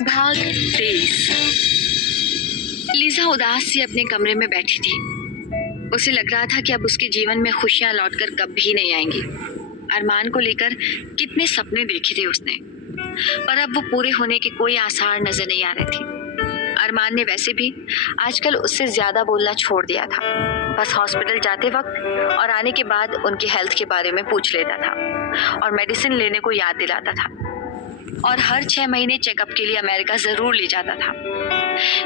भाग 23। लीजा उदास सी अपने कमरे में बैठी थी। उसे लग रहा था कि अब उसके जीवन में खुशियां लौटकर कभी नहीं आएंगी। अरमान को लेकर कितने सपने देखे थे उसने, पर अब वो पूरे होने के कोई आसार नजर नहीं आ रहे थे। अरमान ने वैसे भी आजकल उससे ज्यादा बोलना छोड़ दिया था। बस हॉस्पिटल जाते वक्त और आने के बाद उनकी हेल्थ के बारे में पूछ लेता था और मेडिसिन लेने को याद दिलाता था, और हर 6 महीने चेकअप के लिए अमेरिका जरूर ले जाता था।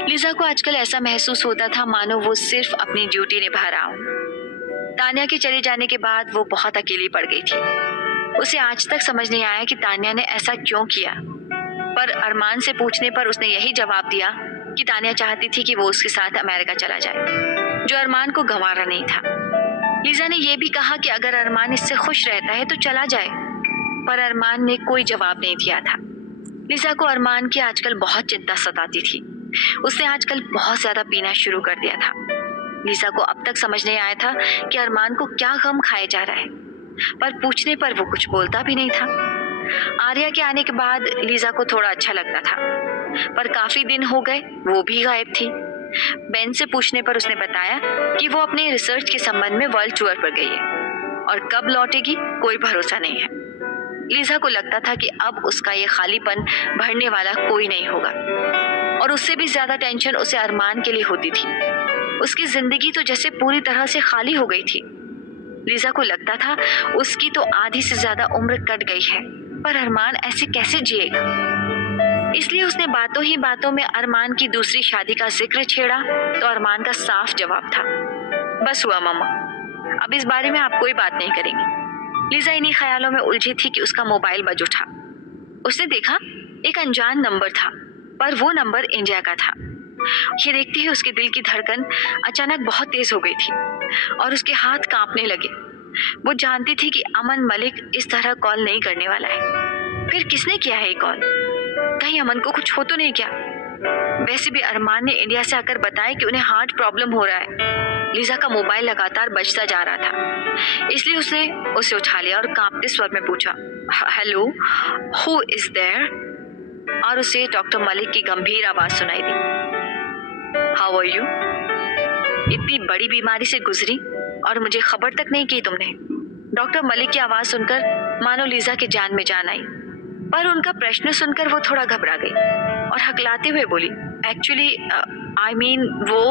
लीजा को आजकल ऐसा महसूस होता था मानो वो सिर्फ अपनी ड्यूटी निभा रहा हो। तान्या के चले जाने के बाद वो बहुत अकेली पड़ गई थी। उसे आज तक समझ नहीं आया कि तान्या ने ऐसा क्यों किया, पर अरमान से पूछने पर उसने यही जवाब दिया कि तान्या चाहती थी कि वो उसके साथ अमेरिका चला जाए, जो अरमान को गंवारा नहीं था। लीजा ने यह भी कहा कि अगर अरमान इससे खुश रहता है तो चला जाए, पर अरमान ने कोई जवाब नहीं दिया था। लीजा को अरमान की आजकल बहुत चिंता सताती थी। उसने आजकल बहुत ज्यादा पीना शुरू कर दिया था। लीजा को अब तक समझ नहीं आया था कि अरमान को क्या गम खाए जा रहा है, पर पूछने पर वो कुछ बोलता भी नहीं था। आर्या के आने के बाद लीजा को थोड़ा अच्छा लगता था, पर काफी दिन हो गए वो भी गायब थी। बेन से पूछने पर उसने बताया कि वो अपने रिसर्च के संबंध में वर्ल्ड टूर पर गई है और कब लौटेगी कोई भरोसा नहीं है। लीजा को लगता था कि अब उसका ये खालीपन भरने वाला कोई नहीं होगा, और उससे भी ज्यादा टेंशन उसे अरमान के लिए होती थी। उसकी जिंदगी तो जैसे पूरी तरह से खाली हो गई थी। लीजा को लगता था उसकी तो आधी से ज्यादा उम्र कट गई है, पर अरमान ऐसे कैसे जिएगा। इसलिए उसने बातों ही बातों में अरमान की दूसरी शादी का जिक्र छेड़ा, तो अरमान का साफ जवाब था, बस हुआ मामा, अब इस बारे में आप कोई बात नहीं करेंगे। लीजा इन्हीं ख्यालों में उलझी थी कि उसका मोबाइल बज उठा। उसने देखा एक अनजान नंबर था, पर वो नंबर इंडिया का था। ये देखते ही उसके दिल की धड़कन अचानक बहुत तेज हो गई थी और उसके हाथ कांपने लगे। वो जानती थी कि अमन मलिक इस तरह कॉल नहीं करने वाला है। फिर किसने किया है ये कॉल? कहीं अमन को कुछ हो तो नहीं क्या? वैसे भी अरमान ने इंडिया से आकर बताया कि उन्हें हार्ट प्रॉब्लम हो रहा है। लीजा का मोबाइल लगातार बजता जा रहा था, इसलिए उसने उसे उठा लिया और कांपते स्वर में पूछा, हेलो, हु इज देयर? और उसे डॉक्टर मलिक की गंभीर आवाज सुनाई दी। How are you? इतनी बड़ी बीमारी से गुजरी और मुझे खबर तक नहीं की तुमने। डॉक्टर मलिक की आवाज सुनकर मानो लीजा के जान में जान आई, पर उनका प्रश्न सुनकर वो थोड़ा घबरा गई और हकलाते हुए बोली, एक्चुअली आई मीन वो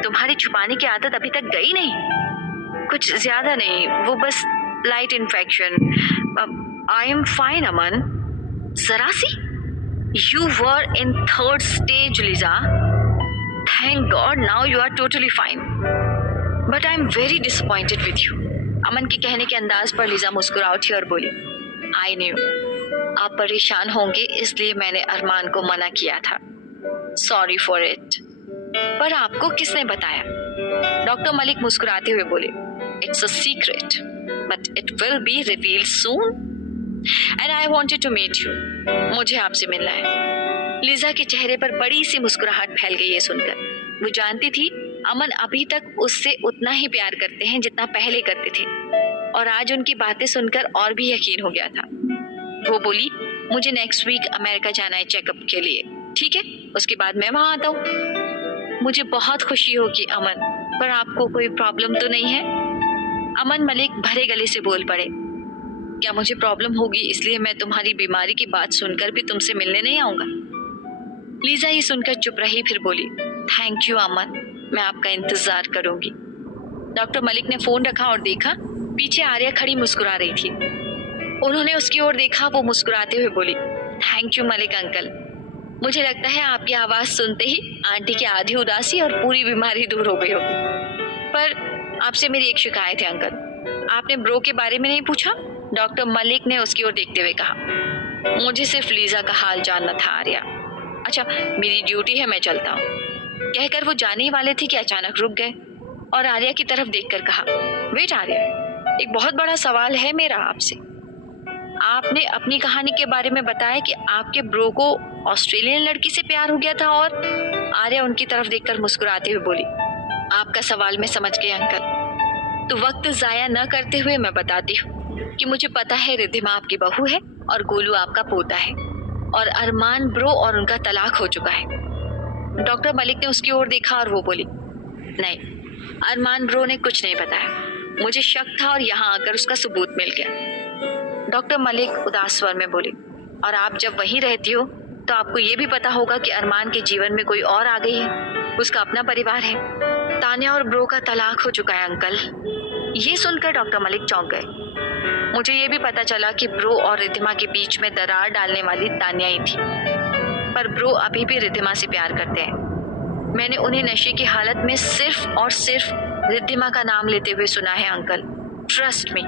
तुम्हारी छुपाने की आदत अभी तक गई नहीं? कुछ ज्यादा नहीं, वो बस light infection. I am fine Aman. जरा सी? You were in third stage Lisa. Thank God now you are totally fine, but I am very disappointed with you. Aman के कहने के अंदाज पर लीजा मुस्कुरा उठी और बोली, आई न्यू आप परेशान होंगे, इसलिए मैंने अरमान को मना किया था। Sorry for it. पर आपको किसने बताया? डॉक्टर मलिक मुस्कुराते हुए बोले, it's a secret but it will be revealed soon and I wanted to meet you. मुझे आपसे मिलना है। लीजा के चेहरे पर बड़ी सी मुस्कुराहट फैल गई है सुनकर। वो जानती थी अमन अभी तक उससे उतना ही प्यार करते हैं जितना पहले करते थे, और आज उनकी बातें सुनकर और भी यकीन हो गया था। वो बोली, मुझे नेक्स्ट वीक अमेरिका जाना है चेकअप के लिए, ठीक है? उसके बाद मैं वहां आता हूँ। मुझे बहुत खुशी होगी अमन, पर आपको कोई प्रॉब्लम तो नहीं है? अमन मलिक भरे गले से बोल पड़े, क्या मुझे प्रॉब्लम होगी इसलिए मैं तुम्हारी बीमारी की बात सुनकर भी तुमसे मिलने नहीं आऊंगा? लीजा ये सुनकर चुप रही, फिर बोली, थैंक यू अमन, मैं आपका इंतजार करूंगी। डॉक्टर मलिक ने फोन रखा और देखा पीछे आर्या खड़ी मुस्कुरा रही थी। उन्होंने उसकी ओर देखा, वो मुस्कुराते हुए बोली, थैंक यू मलिक अंकल। मुझे लगता है आपकी आवाज सुनते ही आंटी की आधी उदासी और पूरी बीमारी दूर हो गई होगी। पर आपसे मेरी एक शिकायत है अंकल, आपने ब्रो के बारे में नहीं पूछा? डॉक्टर मलिक ने उसकी ओर देखते हुए कहा, मुझे सिर्फ लीजा का हाल जानना था आर्या। अच्छा, मेरी ड्यूटी है, मैं चलता हूँ। कहकर वो जाने ही वाले थे कि अचानक रुक गए और आर्या की तरफ देखकर कहा, वेट आर्या, एक बहुत बड़ा सवाल है मेरा आपसे। आपने अपनी कहानी के बारे में बताया कि आपके ब्रो को ऑस्ट्रेलियन लड़की से प्यार हो गया था, और आर्या उनकी तरफ देखकर मुस्कुराते हुए बोली, आपका सवाल मैं समझ गई अंकल। तो वक्त जाया न करते हुए मैं बताती हूँ कि मुझे पता है रिद्धिमा आपकी बहू है और गोलू आपका पोता है। और अरमान ब्रो और उनका तलाक हो चुका है। डॉक्टर मलिक ने उसकी ओर देखा और वो बोली, नहीं, अरमान ब्रो ने कुछ नहीं बताया। मुझे शक था और यहाँ आकर उसका सबूत मिल गया। डॉक्टर मलिक उदास स्वर में बोली, और आप जब वहीं रहती हो तो आपको ये भी पता होगा कि अरमान के जीवन में कोई और आ गई है, उसका अपना परिवार है। तान्या और ब्रो का तलाक हो चुका है अंकल। ये सुनकर डॉक्टर मलिक चौंक गए। मुझे ये भी पता चला कि ब्रो और रिद्धिमा के बीच में दरार डालने वाली तान्या ही थी, पर ब्रो अभी भी रिद्धिमा से प्यार करते हैं। मैंने उन्हें नशे की हालत में सिर्फ और सिर्फ रिद्धिमा का नाम लेते हुए सुना है uncle, trust me.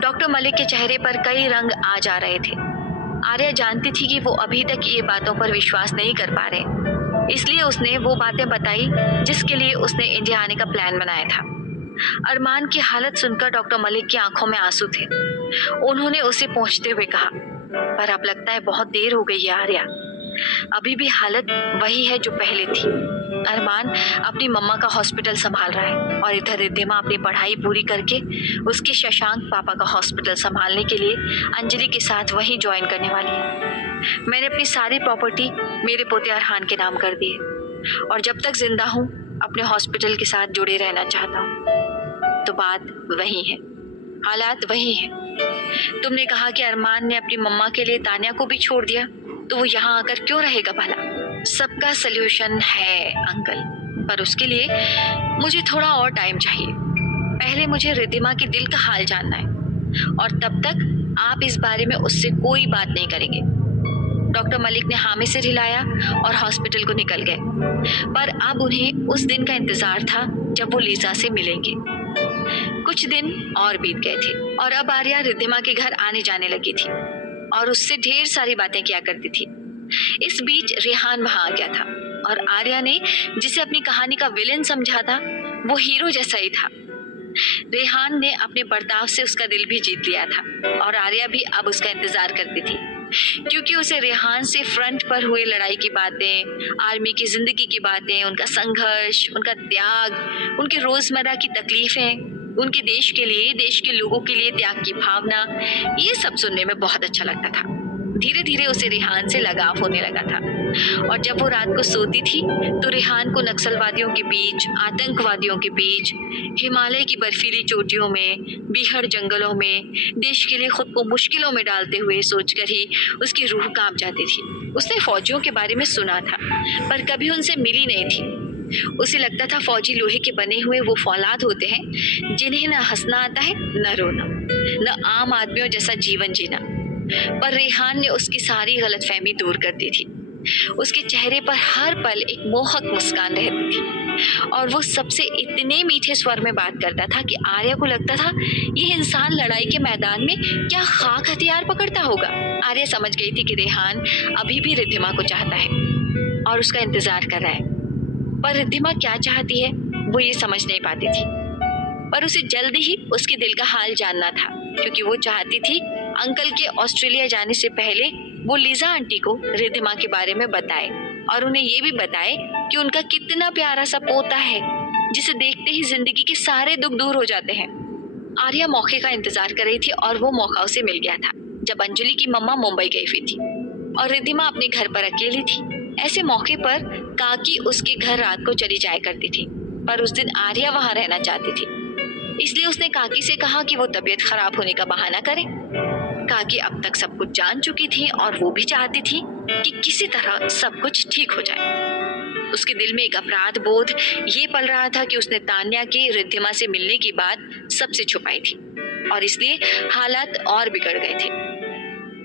Doctor Malik के चेहरे पर कई रंग आ जा रहे थे। आर्या जानती थी कि वो अभी तक ये बातों पर विश्वास नहीं कर पा रहे, इसलिए उसने वो बातें बताई जिसके लिए उसने इंडिया आने का प्लान बनाया था। अरमान की हालत सुनकर डॉक्टर मलिक की आंखों में आंसू थे। उन्होंने उसे पहुंचते हुए कहा, पर अब लगता है बहुत देर हो गई है आर्या, अभी भी हालत वही है जो पहले थी। अरमान अपनी मम्मा का हॉस्पिटल संभाल रहा है और इधर रिद्धिमा अपनी पढ़ाई पूरी करके उसके शशांक पापा का हॉस्पिटल संभालने के लिए अंजलि के साथ वहीं ज्वाइन करने वाली है। मैंने अपनी सारी प्रॉपर्टी मेरे पोते अरहान के नाम कर दी है और जब तक जिंदा हूँ अपने हॉस्पिटल के साथ जुड़े रहना चाहता हूँ। तो बात वही है, हालात वही है। तुमने कहा कि अरमान ने अपनी मम्मा के लिए तान्या को भी छोड़ दिया, तो वो यहाँ आकर क्यों रहेगा भला? सबका सल्यूशन है अंकल, पर उसके लिए मुझे थोड़ा और टाइम चाहिए। पहले मुझे रिद्धिमा के दिल का हाल जानना है और तब तक आप इस बारे में उससे कोई बात नहीं करेंगे। डॉक्टर मलिक ने हामी से हिलाया और हॉस्पिटल को निकल गए, पर अब उन्हें उस दिन का इंतजार था जब वो लीजा से मिलेंगे। कुछ दिन और बीत गए थे और अब आर्या रिद्धिमा के घर आने जाने लगी थी और उससे ढेर सारी बातें किया करती थी। इस बीच रेहान वहां आ गया था और आर्या ने जिसे अपनी कहानी का विलेन समझा था वो हीरो जैसा ही था। रेहान ने अपने बर्ताव से उसका दिल भी जीत लिया था और आर्या भी अब उसका इंतजार करती थी, क्योंकि उसे रेहान से फ्रंट पर हुए लड़ाई की बातें, आर्मी की जिंदगी की बातें, उनका संघर्ष, उनका त्याग, उनके रोजमर्रा की तकलीफें, उनके देश के लिए, देश के लोगों के लिए त्याग की भावना, ये सब सुनने में बहुत अच्छा लगता था। धीरे धीरे उसे रेहान से लगाव होने लगा था और जब वो रात को सोती थी तो रेहान को नक्सलवादियों के बीच, आतंकवादियों के बीच, हिमालय की बर्फीली चोटियों में, बीहड़ जंगलों में देश के लिए खुद को मुश्किलों में डालते हुए सोचकर ही उसकी रूह कांप जाती थी। उसने फौजियों के बारे में सुना था पर कभी उनसे मिली नहीं थी। उसे लगता था फौजी लोहे के बने हुए वो फौलाद होते हैं जिन्हें न हंसना आता है न रोना, न आम आदमियों जैसा जीवन जीना। पर रेहान ने उसकी सारी गलतफहमी दूर कर दी थी। उसके चेहरे पर हर पल एक मोहक मुस्कान रहती थी और वो सबसे इतने मीठे स्वर में बात करता था कि आर्या को लगता था ये इंसान लड़ाई के मैदान में क्या खाक हथियार पकड़ता होगा। आर्या समझ गई थी कि रेहान अभी भी रिद्धिमा को चाहता है और उसका इंतजार कर रहा है, पर रिद्धिमा क्या चाहती है वो ये समझ नहीं पाती थी। पर उसे जल्दी ही उसके दिल का हाल जानना था, क्योंकि वो चाहती थी अंकल के ऑस्ट्रेलिया जाने से पहले वो लीजा आंटी को रिद्धिमा के बारे में बताए और उन्हें ये भी बताए कि उनका कितना प्यारा सा पोता है जिसे देखते ही जिंदगी के सारे दुख दूर हो जाते हैं। आर्या मौके का इंतजार कर रही थी और वो मौका उसे मिल गया था जब अंजलि की मम्मा मुंबई गई हुई थी और रिद्धिमा अपने घर पर अकेली थी। ऐसे मौके पर काकी उसके घर रात को चली जाया करती थी, पर उस दिन आर्या वहां रहना चाहती थी, इसलिए उसने काकी से कहा कि वो तबीयत खराब होने का बहाना करे। काकी अब तक सब कुछ जान चुकी थी और वो भी चाहती थी कि किसी तरह सब कुछ ठीक हो जाए। उसके दिल में एक अपराध बोध ये पल रहा था कि उसने तान्या के रिद्धिमा से मिलने की बात सबसे छुपाई थी और इसलिए हालात और बिगड़ गए थे।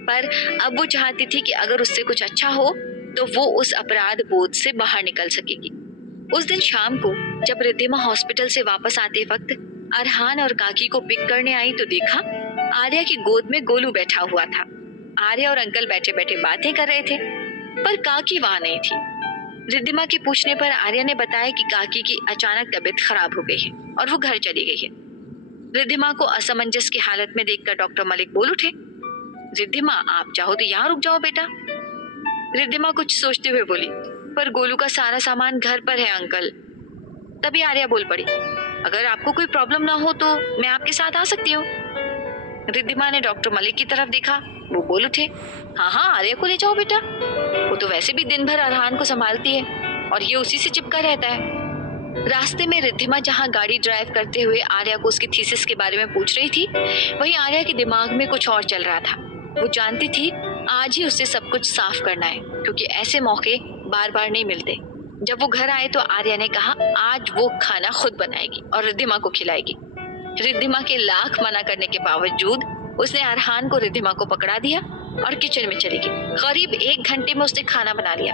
पर अब वो चाहती थी कि अगर उससे कुछ अच्छा हो तो वो उस अपराध बोध से बाहर निकल सकेगी। उस दिन शाम को जब रिद्धिमा हॉस्पिटल से वापस आते वक्त अरहान और काकी को पिक करने आई तो देखा आर्या की गोद में गोलू बैठा हुआ था। आर्या और अंकल बैठे बैठे बातें कर रहे थे, पर काकी वहां नहीं थी। रिद्धिमा के पूछने पर आर्या ने बताया कि काकी की अचानक तबीयत खराब हो गई है और वो घर चली गई है। रिद्धिमा को असमंजस की हालत में देखकर डॉक्टर मलिक बोल उठे, रिद्धिमा आप चाहो तो यहाँ रुक जाओ बेटा। रिद्धिमा कुछ सोचते हुए बोली, पर गोलू का सारा सामान घर पर है अंकल। तभी आर्या बोल पड़ी, अगर आपको कोई प्रॉब्लम ना हो तो मैं आपके साथ आ सकती हूँ। रिद्धिमा ने डॉक्टर मलिक की तरफ देखा, वो बोल उठे, हाँ हाँ आर्या को ले जाओ बेटा। तो वैसे भी दिन भर अरहान को संभालती है और ये उसी से चिपका रहता है। रास्ते में रिद्धिमा जहाँ गाड़ी ड्राइव करते हुए आर्या को उसकी थीसिस के बारे में पूछ रही थी, वहीं आर्या के दिमाग में कुछ और चल रहा था। वो जानती थी आज ही उससे सब कुछ साफ करना है, क्योंकि ऐसे मौके बार बार नहीं मिलते। जब वो घर आए तो आर्या ने कहा आज वो खाना खुद बनाएगी और रिद्धिमा को खिलाएगी। रिद्धिमा के लाख मना करने के बावजूद उसने अरहान को रिद्धिमा को पकड़ा दिया और किचन में चली गई। करीब 1 घंटे में उसने खाना बना लिया।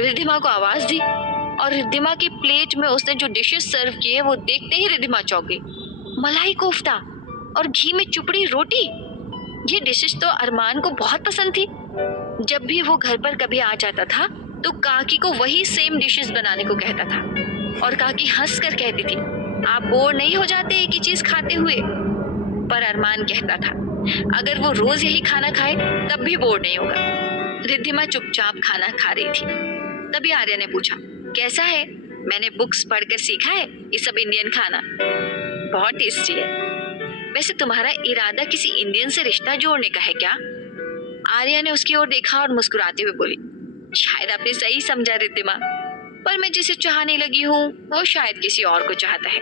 रिद्धिमा को आवाज दी और रिद्धिमा की प्लेट में उसने जो डिशेस सर्व किए वो देखते ही रिद्धिमा चौंक गई। मलाई कोफ्ता और घी में चुपड़ी रोटी, ये डिशेस तो अरमान को बहुत पसंद थी। जब भी वो घर पर कभी आ जाता था तो काकी को वही सेम डिशेस बनाने को कहता था और काकी हंस कर कहती थी आप बोर नहीं हो जाते एक ही चीज खाते हुए। पर अरमान कहता था अगर वो रोज यही खाना खाए तब भी बोर नहीं होगा। रिद्धिमा चुपचाप खाना खा रही थी। तभी आर्या ने पूछा कैसा है? मैंने बुक्स पढ़कर सीखा है ये सब इंडियन खाना, बहुत टेस्टी है। वैसे तुम्हारा इरादा किसी इंडियन से रिश्ता जोड़ने का है क्या? आर्या ने उसकी ओर देखा और मुस्कुराते हुए बोली शायद आपने सही समझा रिद्धिमा, पर मैं जिसे चाहने लगी हूँ वो शायद किसी और को चाहता है।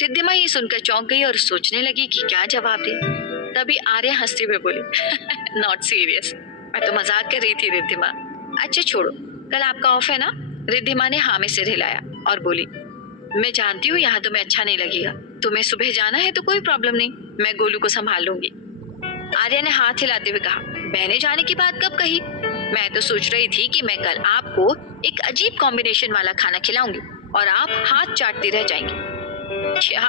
रिद्धिमा ये सुनकर चौंक गई और सोचने लगी कि क्या जवाब दे। तभी आर्या हंसते हुए बोली नॉट सीरियस, मैं तो मजाक कर रही थी रिद्धिमा। अच्छा छोड़ो, कल आपका ऑफ है ना? रिद्धिमा ने हाँ में सिर हिलाया और बोली मैं जानती हूँ यहाँ तुम्हें अच्छा नहीं लगेगा, तुम्हें सुबह जाना है तो कोई प्रॉब्लम नहीं, मैं गोलू को संभाल लूंगी। आर्या ने हाथ हिलाते हुए कहा बहने जाने की बात कब कही? मैं तो सोच रही थी कि मैं कल आपको एक अजीब कॉम्बिनेशन वाला खाना खिलाऊंगी और आप हाथ चाटती रह जाएंगी। क्या?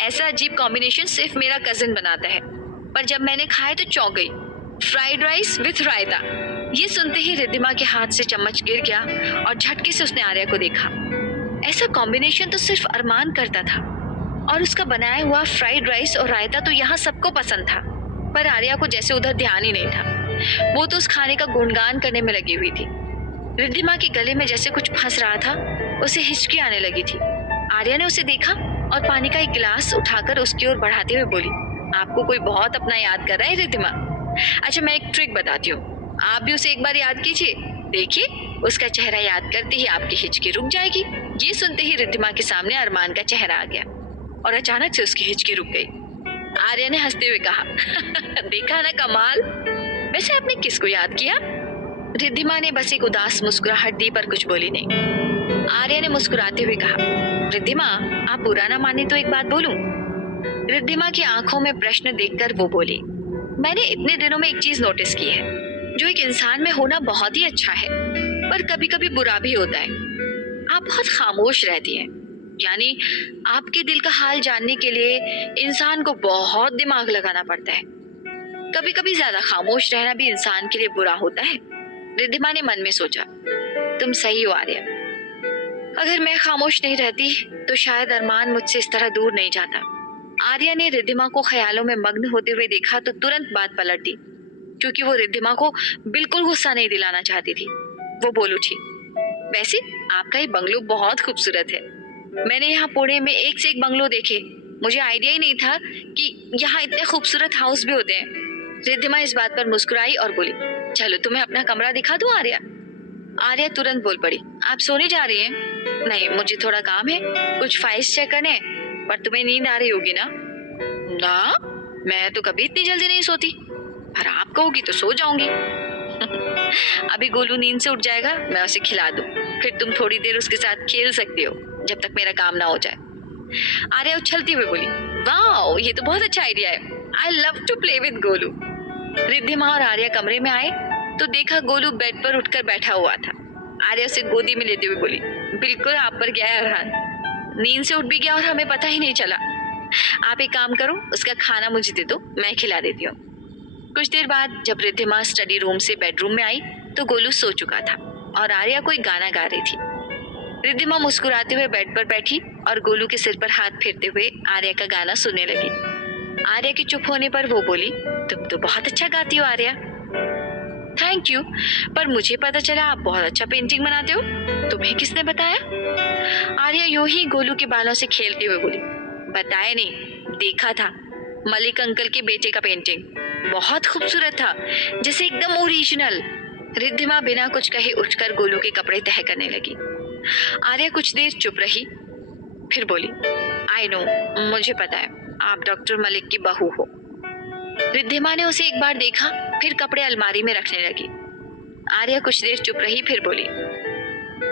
ऐसा अजीब कॉम्बिनेशन सिर्फ मेरा कजिन बनाता है, पर जब मैंने खाया तो चौंक गई। फ्राइड राइस विथ रायता। ये सुनते ही रिद्धिमा के हाथ से चम्मच गिर गया और झटके से उसने आर्या को देखा। ऐसा कॉम्बिनेशन तो सिर्फ अरमान करता था और उसका बनाया हुआ फ्राइड राइस और रायता तो यहाँ सबको पसंद था, पर आर्या को जैसे उधर ध्यान ही नहीं था। वो तो उस खाने का गुणगान करने में लगी हुई थी। रिद्धिमा के गले में जैसे कुछ फंस रहा था, उसे हिचकी आने लगी थी। आर्या ने उसे देखा और पानी का एक गिलास उठाकर उसकी ओर बढ़ाते हुए बोली आपको कोई बहुत अपना याद कर रहा है रिद्धिमा। अच्छा मैं एक ट्रिक बताती हूँ, आप भी उसे एक बार याद कीजिए, देखिए उसका चेहरा याद करते ही आपकी हिचकी रुक जाएगी। ये सुनते ही रिद्धिमा के सामने अरमान का चेहरा आ गया और अचानक से उसकी हिचकी रुक गई। आर्या ने हंसते हुए कहा देखा ना कमाल, वैसे आपने किसको याद किया? रिद्धिमा ने बस एक उदास मुस्कुराहट दी पर कुछ बोली नहीं। आर्या ने मुस्कुराते हुए कहा रिद्धिमा आप बुरा ना माने तो एक बात बोलूं? रिद्धिमा की आंखों में प्रश्न देखकर वो बोली मैंने इतने दिनों में एक चीज नोटिस की है, जो एक इंसान में होना बहुत ही अच्छा है पर कभी कभी बुरा भी होता है। आप बहुत खामोश रहती हैं, यानी आपके दिल का हाल जानने के लिए इंसान को बहुत दिमाग लगाना पड़ता है। कभी कभी ज्यादा खामोश रहना भी इंसान के लिए बुरा होता है। रिद्धिमा ने मन में सोचा तुम सही हो आर्या, अगर मैं खामोश नहीं रहती तो शायद अरमान मुझसे इस तरह दूर नहीं जाता। आर्या ने रिद्धिमा को ख्यालों में मग्न होते हुए देखा तो तुरंत बात पलट दी, क्योंकि वो रिद्धिमा को बिल्कुल गुस्सा नहीं दिलाना चाहती थी। वो बोल उठी वैसे आपका ये बंगलो बहुत खूबसूरत है, मैंने यहाँ पुणे में एक से एक बंगलो देखे, मुझे आइडिया ही नहीं था कि यहाँ इतने खूबसूरत हाउस भी होते हैं। रिद्धिमा इस बात पर मुस्कुराई और बोली चलो तुम्हें अपना कमरा दिखा दूं आर्या। आर्या तुरंत बोल पड़ी आप सोने जा रही हैं? नहीं मुझे थोड़ा काम है, कुछ फाइल्स चेक करने, पर तुम्हें नींद आ रही होगी ना? ना मैं तो कभी इतनी जल्दी नहीं सोती, पर आप कहोगी तो सो जाऊंगी। अभी गोलू नींद से उठ जाएगा, मैं उसे खिला दूं, फिर तुम थोड़ी देर उसके साथ खेल सकती हो जब तक मेरा काम ना हो जाए। आर्या उछलती हुए बोली वाह ये तो बहुत अच्छा आइडिया है, I love to play with Golu. Riddhima और आर्या कमरे में आए तो देखा गोलू बेड पर उठकर बैठा हुआ था। आर्या उसे गोदी में लेते हुए बोली बिल्कुल आप पर गया है अरहान, नींद से उठ भी गया और हमें पता ही नहीं चला। आप एक काम करो उसका खाना मुझे दे दो, मैं खिला देती हूँ। कुछ देर बाद जब रिद्धिमा स्टडी रूम से बेडरूम में आई तो गोलू सो चुका था और आर्या कोई गाना गा रही थी। रिद्धिमा मुस्कुराते हुए बेड पर बैठी और गोलू के सिर पर हाथ फेरते हुए आर्या का गाना सुनने लगी। आर्या के चुप होने पर वो बोली तुम तो बहुत अच्छा गाती हो आर्या। थैंक यू, पर मुझे पता चला आप बहुत अच्छा पेंटिंग बनाते हो, तुम्हें किसने बताया? आर्या यूं ही गोलू के बालों से खेलते हुए बोली बताया नहीं, देखा था, मलिक अंकल के बेटे का पेंटिंग, बहुत खूबसूरत था, जैसे एकदम ओरिजिनल। रिद्धिमा बिना कुछ कहे उठकर गोलू के कपड़े तह करने लगी। आर्या कुछ देर चुप रही, फिर बोली, आई नो, मुझे पता है आप डॉक्टर मलिक की बहू हो। रिद्धिमा ने उसे एक बार देखा, फिर कपड़े अलमारी में रखने लगी। आर्या कुछ देर चुप रही, फिर बोली,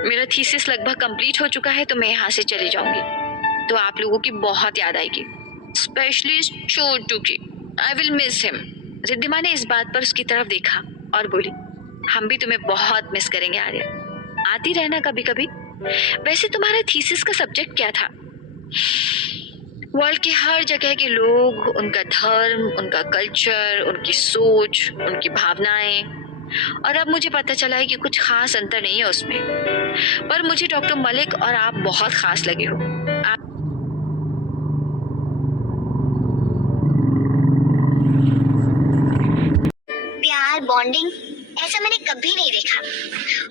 मेरा थीसिस लगभग कंप्लीट हो चुका है तो मैं यहाँ से चली जाऊंगी, तो आप लोगों की बहुत याद आएगी, स्पेशली छोटू की। I will miss him. Riddhima ने इस बात पर उसकी तरफ देखा और बोली, हम भी तुम्हें बहुत मिस करेंगे आर्या, आती रहना कभी कभी। वैसे तुम्हारा थीसिस का सब्जेक्ट क्या था? वर्ल्ड के हर जगह के लोग, उनका धर्म, उनका कल्चर, उनकी सोच, उनकी भावनाएं, और अब मुझे पता चला है कि कुछ खास अंतर नहीं है उसमें, पर मुझे डॉक्टर मलिक और आप बहुत खास लगे हो। प्यार, बॉन्डिंग, ऐसा मैंने कभी नहीं देखा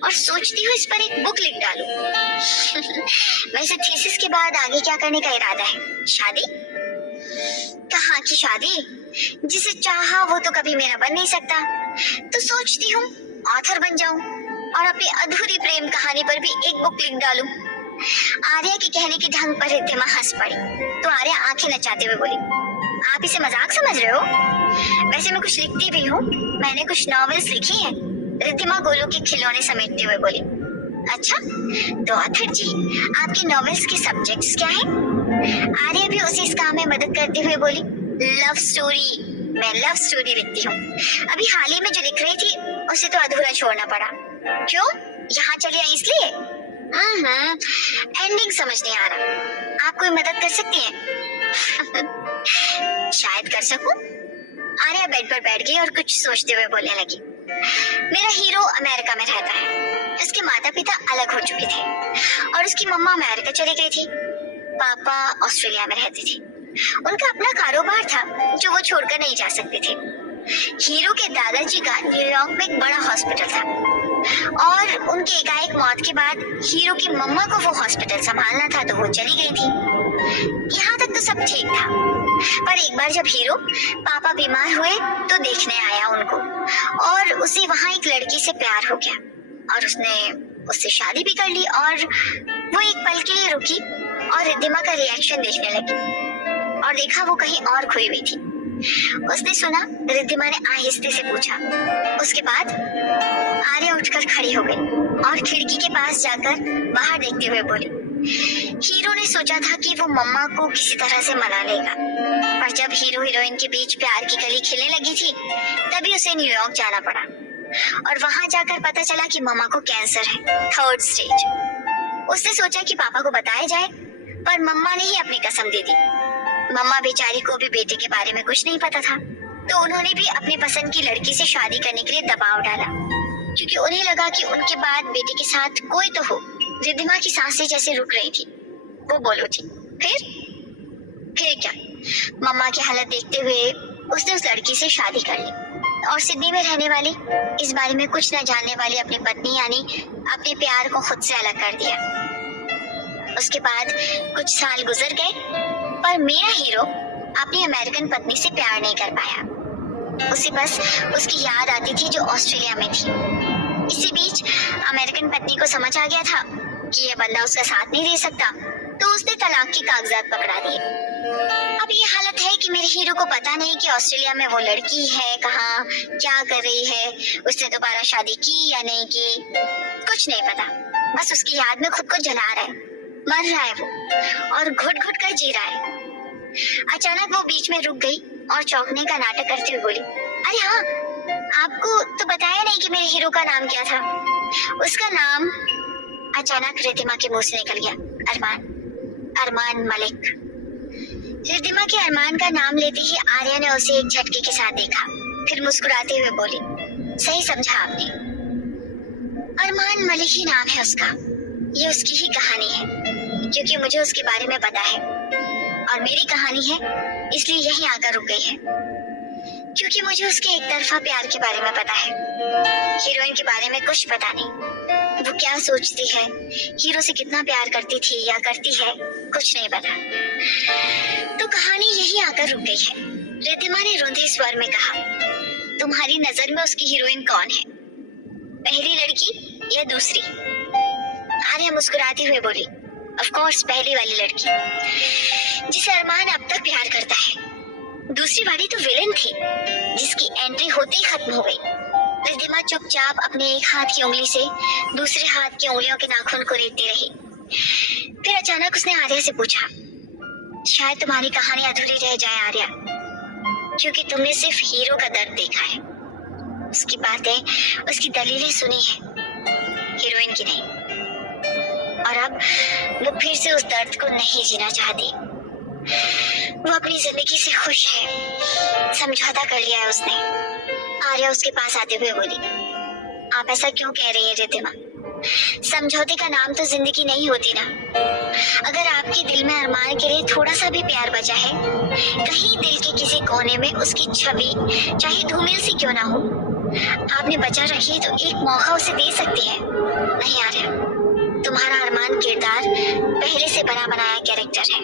और सोचती हूँ इस पर एक बुक लिख डालूं। वैसे थीसिस के बाद आगे क्या करने का इरादा है? शादी? कहाँ की शादी? जिसे चाहा वो तो कभी मेरा बन नहीं सकता, तो सोचती हूँ ऑथर बन जाऊं और अपनी अधूरी प्रेम कहानी पर भी एक बुक लिख डालूं। आर्या के कहने के ढंग पर रिद्धिमा हंस पड़ी, तो आर्या आंखें नचाते हुए बोली, आप इसे मजाक समझ रहे हो? वैसे मैं कुछ लिखती भी हूँ, मैंने कुछ नॉवेल्स लिखी हैं। रिद्धिमा गोलू के खिलौने समेटते हुए बोली, अच्छा, तो ऑथर जी, आपकी नॉवेल्स के सब्जेक्ट्स क्या हैं? आर्या भी उसी इस काम में मदद करते हुए बोली, लव स्टोरी। मैं लव स्टोरी लिखती हूँ। अभी हाल ही में जो लिख रही थी उसे तो अधूरा छोड़ना पड़ा। क्यों? यहाँ चली आई इसलिए? एंडिंग समझ नहीं आ रहा। आप कोई मदद कर सकती हैं? शायद कर सकूं। आर्या बेड पर बैठ गई और कुछ सोचते हुए बोलने लगी, मेरा हीरो अमेरिका में रहता है। उसके माता पिता अलग हो चुके थे और उसकी मम्मा अमेरिका चली गई थी। पापा ऑस्ट्रेलिया में रहते थे। उनका अपना कारोबार था जो वो छोड़कर नहीं जा सकते थे। हीरो के दादाजी का न्यूयॉर्क में एक बड़ा हॉस्पिटल था और उनके एकाएक मौत के बाद हीरो की मम्मा को वो हॉस्पिटल संभालना था, तो वो चली गई थी। यहाँ तक तो सब ठीक था, पर एक बार जब हीरो पापा बीमार हुए तो देखने आया उनको और उसे वहाँ एक लड़की से प्यार हो गया और उसने उससे शादी भी कर ली। और वो एक पल के लिए रुकी और रिद्धिमा का रिएक्शन देखने लगी और देखा वो कहीं और खोई हुई थी। उसने सुना, रिद्धिमा ने आहिस्ते से पूछा। उसके बाद आर्या उठकर खड़ी हो गई और खिड़की के पास जाकर बाहर देखते हुए बोली, हीरो ने सोचा था कि वो मम्मा को किसी तरह से मना लेगा, पर जब हीरो हीरोइन के बीच प्यार की कली खिलने लगी थी तभी उसे न्यूयॉर्क जाना पड़ा और वहां जाकर पता चला कि मम्मा को कैंसर है, 3rd स्टेज। उसने सोचा कि पापा को बताया जाए, पर मम्मा ने ही अपनी कसम दे दी। मम्मा बेचारी को भी बेटे के बारे में कुछ नहीं पता था, तो उन्होंने भी अपनी पसंद की लड़की से शादी करने के लिए दबाव डाला, क्योंकि उन्हें लगा कि उनके बाद बेटे के साथ कोई तो हो। रिद्धिमा की सांसें जैसे रुक रही थी। वो बोलो थी, फिर क्या? मम्मा की हालत देखते हुए उसने उस लड़की से शादी कर ली और सिडनी में रहने वाली, इस बारे में कुछ न जानने वाली अपनी पत्नी यानी अपने प्यार को खुद से अलग कर दिया। उसके बाद कुछ साल गुजर गए, पर मेरा हीरो अपनी अमेरिकन पत्नी से प्यार नहीं कर पाया। उसे बस उसकी याद आती थी जो ऑस्ट्रेलिया में थी। इसी बीच अमेरिकन पत्नी को समझ आ गया था कि ये बंदा उसका साथ नहीं दे सकता, तो उसने तलाक के कागजात पकड़ा दिए। अब ये हालत है कि मेरे हीरो को पता नहीं कि ऑस्ट्रेलिया में वो लड़की है कहाँ, क्या कर रही है, उसने दोबारा शादी की या नहीं की, कुछ नहीं पता। बस उसकी याद में खुद को जला रहा है, मर रहा है वो और घुट घुट कर जी रहा है। अचानक वो बीच में रुक गई और चौंकने का नाटक करते हुए बोली, अरे हाँ, आपको तो बताया नहीं कि मेरे हीरो का नाम क्या था। उसका नाम अचानक रिद्धिमा के मुंह से निकल गया, अरमान मलिक। रिद्धिमा के अरमान का नाम लेते ही आर्या ने उसे एक झटके के साथ देखा, फिर मुस्कुराते हुए बोली, सही समझा आपने, अरमान मलिक ही नाम है उसका। ये उसकी ही कहानी है, क्योंकि मुझे उसके बारे में पता है और मेरी कहानी है इसलिए यहीं आकर रुक गई है, क्योंकि मुझे उसके एक तरफा प्यार के बारे में पता है। हीरोइन के बारे में कुछ पता नहीं, वो क्या सोचती है, हीरो से कितना प्यार करती थी या करती है, कुछ नहीं पता। तो कहानी यहीं आकर रुक गई है। रिद्धिमा ने रुंधे स्वर में कहा, तुम्हारी नजर में उसकी हीरोइन कौन है? पहली लड़की या दूसरी? आर्या मुस्कुराती हुए बोली, ऑफ कोर्स पहली वाली लड़की जिसे अरमान अब तक प्यार करता है। दूसरी वाली तो विलेन थी जिसकी एंट्री होते ही खत्म हो गई। रिद्धिमा चुपचाप अपने एक हाथ की उंगली से दूसरे हाथ की उंगलियों के नाखून को रेतती रही। फिर अचानक उसने आर्या से पूछा, शायद तुम्हारी कहानी अधूरी रह जाए आर्या, क्योंकि तुमने सिर्फ हीरो का दर्द देखा है, उसकी बातें, उसकी दलीलें सुनी है, हीरोइन की नहीं। और अब वो फिर से उस दर्द को नहीं जीना चाहती। वो अपनी जिंदगी से खुश है, समझौता कर लिया है उसने। आर्या उसके पास आते हुए बोली, आप ऐसा क्यों कह रही है रिद्धिमा? समझौते का नाम तो जिंदगी नहीं होती ना। अगर आपके दिल में अरमान के लिए थोड़ा सा भी प्यार बचा है, कहीं दिल के किसी कोने में उसकी छवि चाहे धूमिल सी क्यों ना हो, आपने बचा रखी है तो एक मौका उसे दे सकती है। नहीं आर्या, तुम्हारा अरमान किरदार पहले से बना बनाया कैरेक्टर है,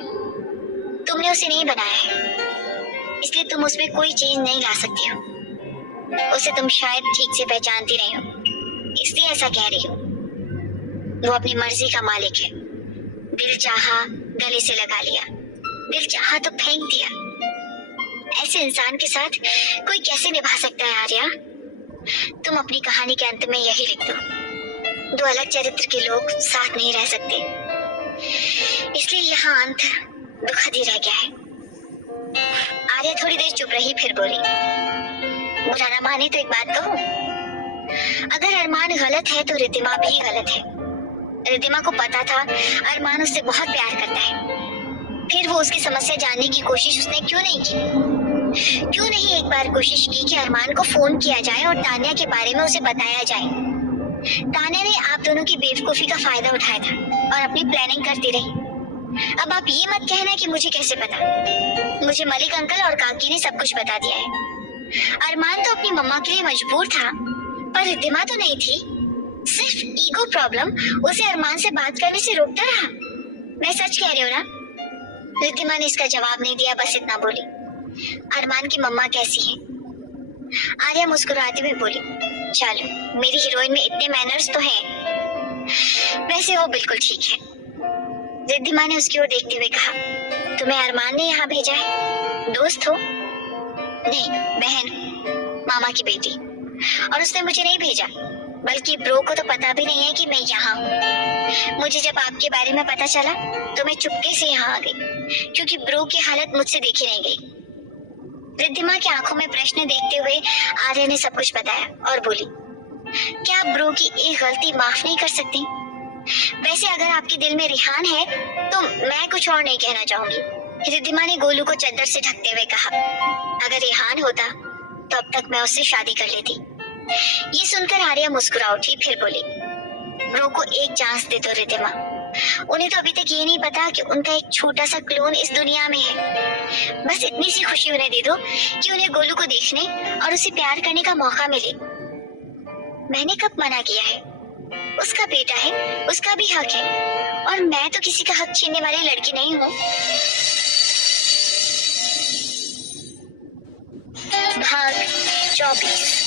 तुमने उसे नहीं बनाया है, इसलिए तुम उसमें कोई चेंज नहीं ला सकती हो। उसे तुम शायद ठीक से पहचानती नहीं हो, इसलिए ऐसा कह रही हो। वो अपनी मर्जी का मालिक है। दिल चाहा गले से लगा लिया, दिल चाहा तो फेंक दिया। ऐसे इंसान के साथ कोई कैसे निभा सकता है आर्या? तुम अपनी कहानी के अंत में यही लिख दो, दो अलग चरित्र के लोग साथ नहीं रह सकते, इसलिए यहाँ अंत दुखद ही रह गया है। आर्या थोड़ी देर चुप रही, फिर बोली, बुरा ना माने तो एक बात कहूं, अगर अरमान गलत है तो रिद्धिमा भी गलत है। रिद्धिमा को पता था अरमान उससे बहुत प्यार करता है, फिर वो उसकी समस्या जानने की कोशिश उसने क्यों नहीं की? क्यों नहीं एक बार कोशिश की कि अरमान को फोन किया जाए और तान्या के बारे में उसे बताया जाए? तान्या ने आप दोनों की बेवकूफी का फायदा उठाया था और अपनी प्लानिंग करती रही। अब आप ये मत कहना कि मुझे कैसे पता। मुझे मलिक अंकल और काकी ने सब कुछ बता दिया है। अरमान तो अपनी मम्मा के लिए मजबूर था, पर रिद्धिमा तो नहीं थी। सिर्फ ईगो प्रॉब्लम उसे अरमान से बात करने से रोकता रहा। मैं सच कह रही हूँ ना? रिद्धिमा ने इसका जवाब नहीं दिया, बस इतना बोली, अरमान की मम्मा कैसी है? आर्या मुस्कुराते हुए बोली, चलो मेरी हीरोइन में इतने मैनर्स तो हैं। वैसे वो बिल्कुल ठीक है। रिद्धिमा ने उसकी ओर देखते हुए कहा, तुम्हें अरमान ने यहाँ भेजा है? दोस्त हो? नहीं, बहन, मामा की बेटी। और उसने मुझे नहीं भेजा, बल्कि ब्रो को तो पता भी नहीं है कि मैं यहाँ हूँ। मुझे जब आपके बारे में पता चला तो मैं चुपके से यहाँ आ गई, क्योंकि ब्रो की हालत मुझसे देखी नहीं गई। रिद्धिमा की आंखों में प्रश्न देखते हुए आर्या ने सब कुछ बताया और बोली, क्या आप ब्रो की एक गलती माफ नहीं कर सकती? वैसे अगर आपके दिल में रिहान है तो मैं कुछ और नहीं कहना चाहूंगी। रिद्धिमा ने गोलू को चद्दर से ढकते हुए कहा, अगर रिहान होता तो अब तक मैं उससे शादी कर लेती। ये सुनकर आर्या मुस्कुरा उठी, फिर बोली, ब्रो को एक चांस दे दो रिद्धिमा। उन्हें तो अभी तक ये नहीं पता कि उनका एक छोटा सा क्लोन इस दुनिया में है। बस इतनी सी खुशी उन्हें दे दो कि उन्हें गोलू को देखने और उसे प्यार करने का मौका मिले। मैंने कब मना किया है? उसका बेटा है, उसका भी हक है, और मैं तो किसी का हक छीनने वाली लड़की नहीं हूँ। भाग 24।